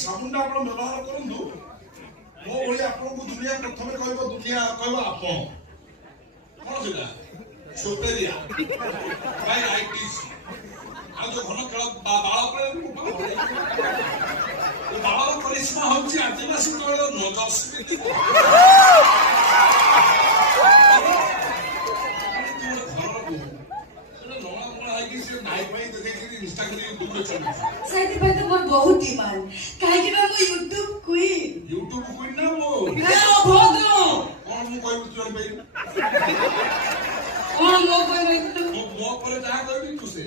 साबुन आपण व्यवहार करंदु मो भली आपन को दुनिया प्रथम कहबो दुनिया कहबो आपन कोन जेला सुपेरिया बाय आईटीसी आ जो घन कळ बाळ पळे बाळ करिश्मा होची आदिवासी कळ नजस्मिति तो मोर बहुत डिमांड काहे कि मैं YouTube क्वीन ना वो ए भद्र कौन मु कहबो तुर पे कौन मो कोई नहीं मो पर जा कहबी तू से